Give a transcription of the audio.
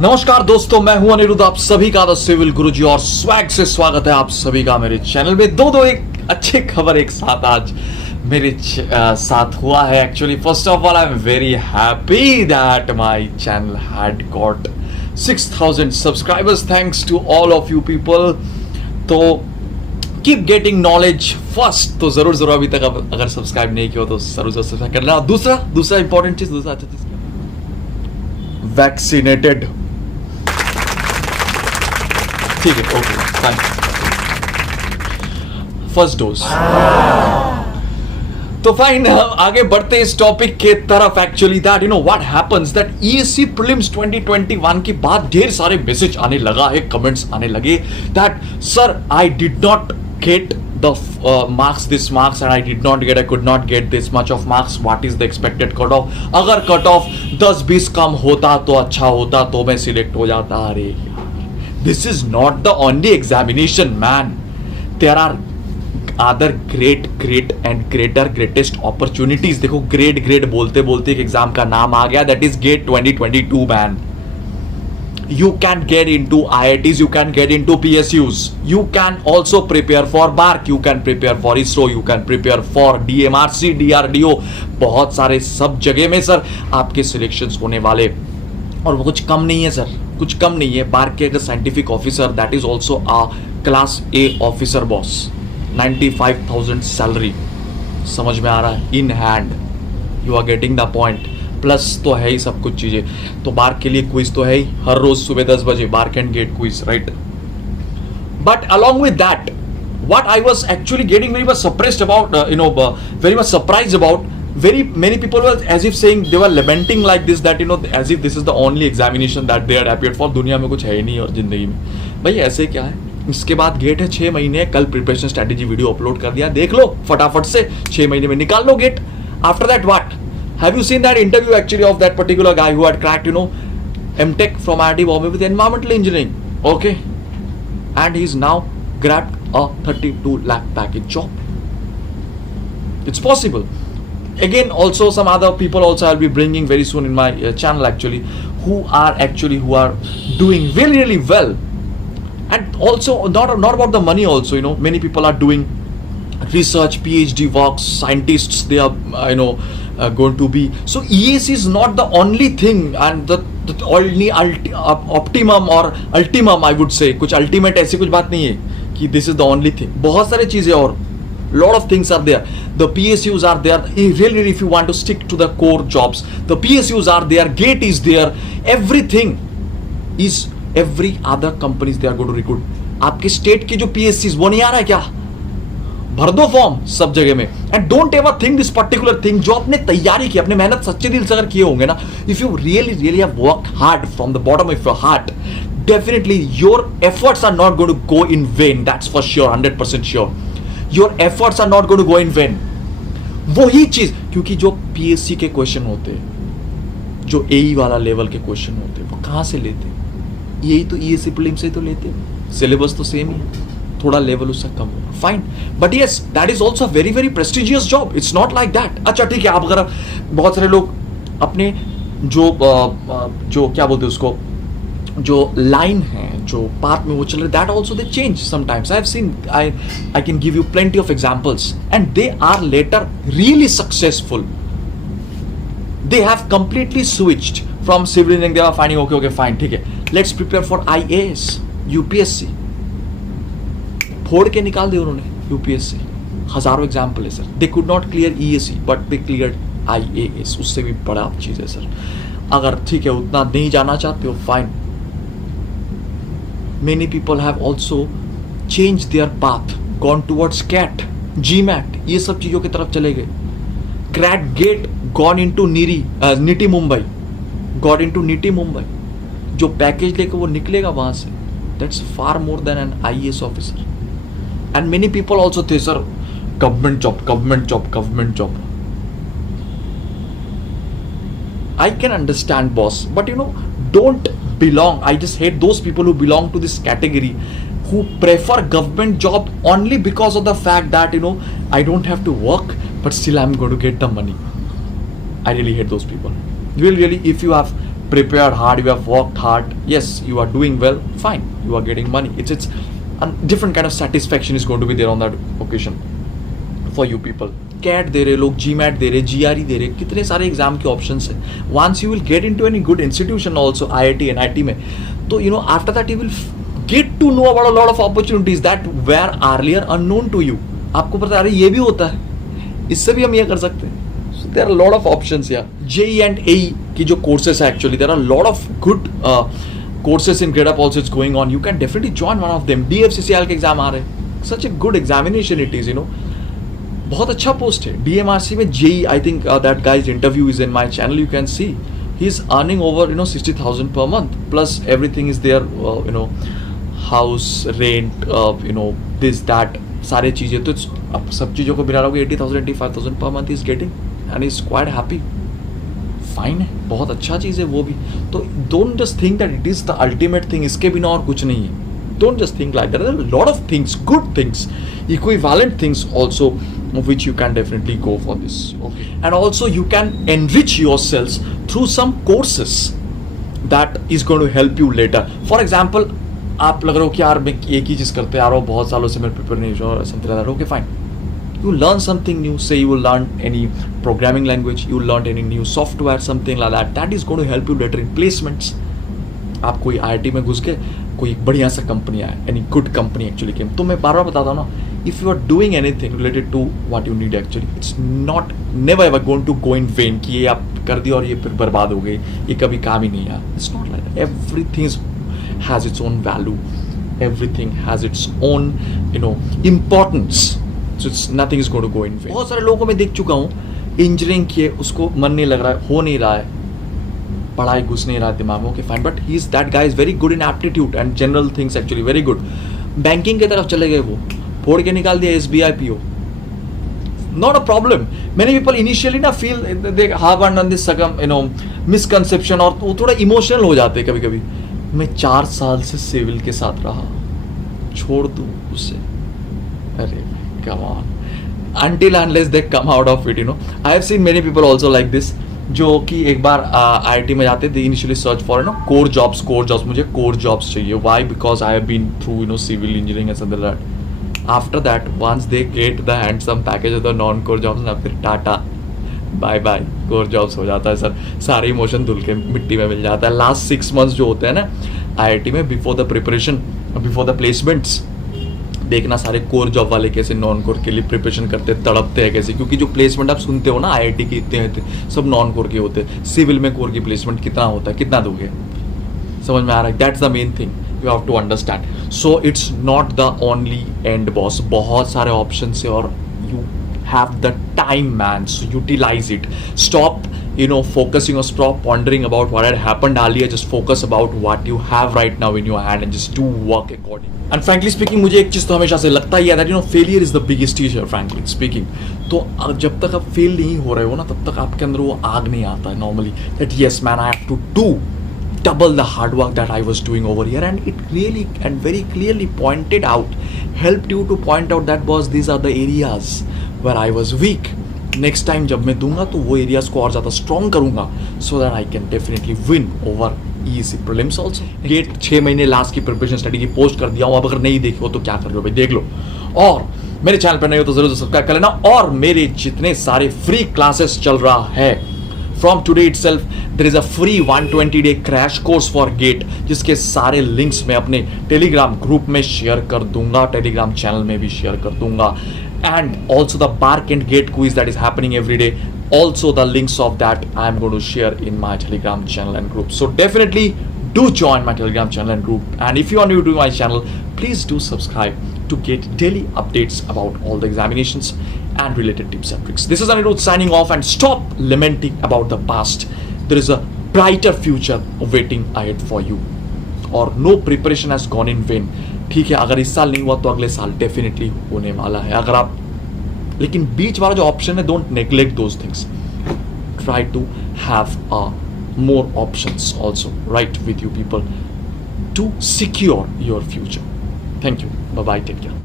नमस्कार दोस्तों, मैं हूं अनिरुद्ध, आप सभी का द सिविल गुरुजी और स्वैग से स्वागत है आप सभी का मेरे चैनल में। दो एक अच्छी खबर एक साथ आज मेरे साथ हुआ है। Actually first of all I am very happy that my channel had got 6000 subscribers thanks to all of you people. तो कीप गेटिंग नॉलेज फर्स्ट, तो जरूर अभी तक अगर सब्सक्राइब नहीं किया तो जरूर सब्सक्राइब करना। दूसरा इंपॉर्टेंट चीज, दूसरा अच्छा चीज, वैक्सीनेटेड। ठीक है, ओके फाइन, फर्स्ट डोज। तो फाइन, आगे बढ़ते इस टॉपिक के तरफ। Actually that you know what happens that ESC prelims 2021 के बाद ढेर सारे मैसेज आने लगा है, कमेंट्स आने लगे that sir I did not gate the this marks and I did not get, I could not get this much of marks, what is the expected cut off? अगर कट ऑफ 10-20 कम होता तो अच्छा होता, तो मैं select हो जाता। अरे यार, this is not the only examination man, there are other great and greatest opportunities। देखो ग्रेड बोलते बोलते एक एग्जाम का नाम आ गया, that is GATE 2022 man। You can get into IITs, you can get into PSUs, you can also prepare for BARC, you can prepare for ISRO, you can prepare for DMRC, DRDO, बहुत सारे सब जगह में sir आपके selections होने वाले। और वो कुछ कम नहीं है सर, कुछ कम नहीं है। BARC के scientific officer, that is also a class A officer boss, 95,000 salary, समझ में आ रहा है, in hand, you are getting the point. Plus तो है ही सब कुछ चीजें। तो बार के लिए क्विज तो है ही, हर रोज सुबह 10 बजे BARC and get quiz, right. But along with that what I was actually getting very much surprised about, very much surprised about, very many people were as if saying, they were lamenting like this that as if this is the only examination that they had appeared for। दुनिया में कुछ है ही नहीं और जिंदगी में भाई ऐसे क्या है। इसके बाद गेट है 6 महीने, कल प्रिपरेशन स्ट्रेटेजी वीडियो अपलोड कर दिया, देख लो फटाफट से, 6 महीने में निकाल लो GATE. After that what? Have you seen that interview actually of that particular guy who had cracked, MTech from IIT Bombay with environmental engineering, okay? And he's now grabbed a 32 lakh package job. It's possible. Again, also some other people also I'll be bringing very soon in my channel actually, who are doing really well. And also not about the money also, many people are doing research, PhD works, scientists, they are, going to be. So EAC is not the only thing and the only optimum or ultimum, I would say। कुछ ultimate ऐसी कुछ बात नहीं है कि this is the only thing। बहुत सारे चीजें और lot of things are there। The PSUs are there, really if you want to stick to the core jobs, the PSUs are there, GATE is there, everything is, every other companies they are going to recruit। आपके state की जो PSCs वो नहीं आ रहा है क्या? भर दो फॉर्म सब जगह में। And don't ever think this particular thing, जो आपने तैयारी की, अपने मेहनत सच्चे दिल से अगर किए होंगे ना, if you really have worked hard from the bottom of your heart, definitely your efforts are not going to go in vain, that's for sure, 100% sure. Your efforts are not going to go in vain. वही चीज, क्योंकि जो PSC के question होते हैं, जो एई वाला level के क्वेश्चन होते हैं, वो कहां से लेते हैं? यही तो ईएससी प्रीलिम्स से तो लेते हैं। सिलेबस तो सेम ही है, थोड़ा लेवल उससे कम होगा, fine. But yes, that is also very prestigious job, it's not like that. अच्छा ठीक है, आप अगर बहुत सारे लोग अपने जो क्या बोलते हैं उसको, जो लाइन है, जो पाथ में वो चल रहे, that also they change sometimes. I have seen, I can give you plenty of examples and they are later really successful. They have completely switched from civil engineering, they are finding okay fine, ठीक है, let's prepare for IAS, UPSC, फोड़ के निकाल दिया उन्होंने UPSC. हजारों example है sir. They could not clear EAC but they clear IAS, उससे भी बड़ा चीज है सर। अगर ठीक है उतना नहीं जाना चाहते हो, fine. Many people have also change their path, gone towards CAT, GMAT, ये सब चीजों की तरफ चले गए। Crack GATE, gone into NITIE Mumbai, got into NITIE Mumbai. जो पैकेज लेकर वो निकलेगा वहां से, that's far more than an IAS officer. And many people also say, sir, government job. I can understand, boss, but don't belong. I just hate those people who belong to this category, who prefer government job only because of the fact that I don't have to work, but still I'm going to get the money. I really hate those people. Really, if you have prepared hard, you have worked hard, yes, you are doing well, fine, you are getting money. It's a different kind of satisfaction is going to be there on that occasion for you people. CAT दे रहे लोग, GMAT दे रहे, GRE दे रहे, कितने सारे exam के options हैं. Once you will get into any good institution also, IIT NIT में, तो you know after that you will get to know about a lot of opportunities that were earlier unknown to you. आपको पता है ये भी होता है, इससे भी हम ये कर सकते हैं. So there are a lot of options here. JEE and AE की जो courses है actually, there are a lot of good courses in GradeUp also it's going on. You can definitely join one of them. DFCCIL के exam आ रहे हैं. Such a good examination it is, you know. बहुत अच्छा post है. DMRC में JEE, I think that guy's interview is in my channel. You can see he's earning over 60,000 per month. Plus everything is there, house rent, this that सारे चीज़ें. तो अब सब चीज़ों को बिना रहोगे 80,000 85,000 पर month is getting and is quite happy. Fine है, बहुत अच्छा चीज़ है वो भी. तो don't just think that it is the ultimate thing, इसके बिना और कुछ नहीं है. Don't just think like that. There are lot of things, good things, equivalent things also which you can definitely go for this. Okay. And also you can enrich yourselves through some courses that is going to help you later. For example, आप लग रहे हो कि यार मैं एक ही चीज़ करते आ रहा हूँ, बहुत सालों से मैं प्रिपेयर नहीं हो something like that. Okay fine, you learn something new. Say you will learn any programming language, you will learn any new software, something like that. That is going to help you later in placements. आप कोई IIT में घुस के कोई बढ़िया सा company आए, any good company actually came. तो मैं बार बार बताता हूँ ना, if you are doing anything related to what you need actually, it's not never ever going to go in vain कि ये आप कर दिया और ये फिर बर्बाद हो गई, ये कभी काम ही नहीं आया. It's not like that. Everything has its own value. Everything has its own importance. So it's nothing is going to go in vain. बहुत सारे लोगों को मैं देख चुका हूँ, इंजीनियरिंग किए, उसको मन नहीं लग रहा है, हो नहीं रहा है, पढ़ाई घुस नहीं रहा है दिमाग में. Okay fine, but he is that guy is very good in aptitude and general things actually very good. Banking की तरफ चले गए, वो फोड़ के निकाल दिया SBI PO. Not a problem. Many people initially ना feel they have on this misconception और वो थोड़ा इमोशनल हो जाते हैं कभी कभी. मैं 4 साल से सिविल के साथ रहा, छोड़ दूँ उससे. अरे come on. Until unless they come out of it, I have seen many people also like this, जो कि एक बार IIT में जाते थे, initially search for core jobs, मुझे कोर जॉब्स चाहिए. Why? Because I have been through civil engineering and something like that. After that once they get the handsome package of the non core jobs ना, फिर टाटा bye bye, core jobs हो जाता है sir. सारे emotion धुल के मिट्टी में मिल जाता है. लास्ट 6 months जो होते हैं ना IIT में, before the preparation, before the placements, देखना सारे कोर जॉब वाले कैसे नॉन कोर के लिए प्रिपरेशन करते हैं, तड़पते हैं कैसे. क्योंकि जो प्लेसमेंट आप सुनते हो ना IIT के इतने सब नॉन कोर के होते हैं. सिविल में कोर की प्लेसमेंट कितना होता है, कितना दोगे, समझ में आ रहा है? That's the main thing you have to understand. So it's not the only end boss. बहुत सारे ऑप्शन है और you have the time man, so utilize it. Stop focusing or stop pondering about what had happened earlier. Just focus about what you have right now in your hand and just do work accordingly. And frankly speaking, मुझे एक चीज़ तो हमेशा से लगता ही है that failure is the biggest teacher, frankly speaking. तो जब तक आप फेल नहीं हो रहे हो ना, तब तक आपके अंदर वो आग नहीं आता है normally that yes man, I have to do double the hard work that I was doing over here. And it really and very clearly pointed out, helped you to point out that boss, these are the areas where I was weak. Next time जब मैं दूंगा तो वो areas को और ज़्यादा strong करूंगा, so that I can definitely win over easy prelims also. GATE 6 महीने लास्ट की प्रिपरेशन स्टडी की पोस्ट कर दिया हूँ. अब अगर नहीं देखी हो तो क्या कर रहे हो भाई, देख लो. और मेरे चैनल पर नहीं हो तो जरूर सब्सक्राइब कर लेना. और मेरे जितने सारे फ्री क्लासेस चल रहा है, from today itself there is a free 120-day crash course for GATE, जिसके सारे लिंक्स मैं अपने टेलीग्राम ग्रुप में शेयर कर दूंगा, टेलीग्राम चैनल में भी शेयर कर दूंगा. And also the Bark and Gate quiz that is happening every day. Also the links of that I am going to share in my Telegram channel and group. So definitely do join my Telegram channel and group. And if you are new to my channel, please do subscribe to get daily updates about all the examinations and related tips and tricks. This is Anirudh signing off, and stop lamenting about the past. There is a brighter future waiting ahead for you. और no preparation has gone in vain. ठीक है, अगर इस साल नहीं हुआ तो अगले साल डेफिनेटली होने वाला है. अगर आप, लेकिन बीच वाला जो ऑप्शन है, don't neglect those things. Try to have a more options also right with you people to secure your future. Thank you, bye bye, take care.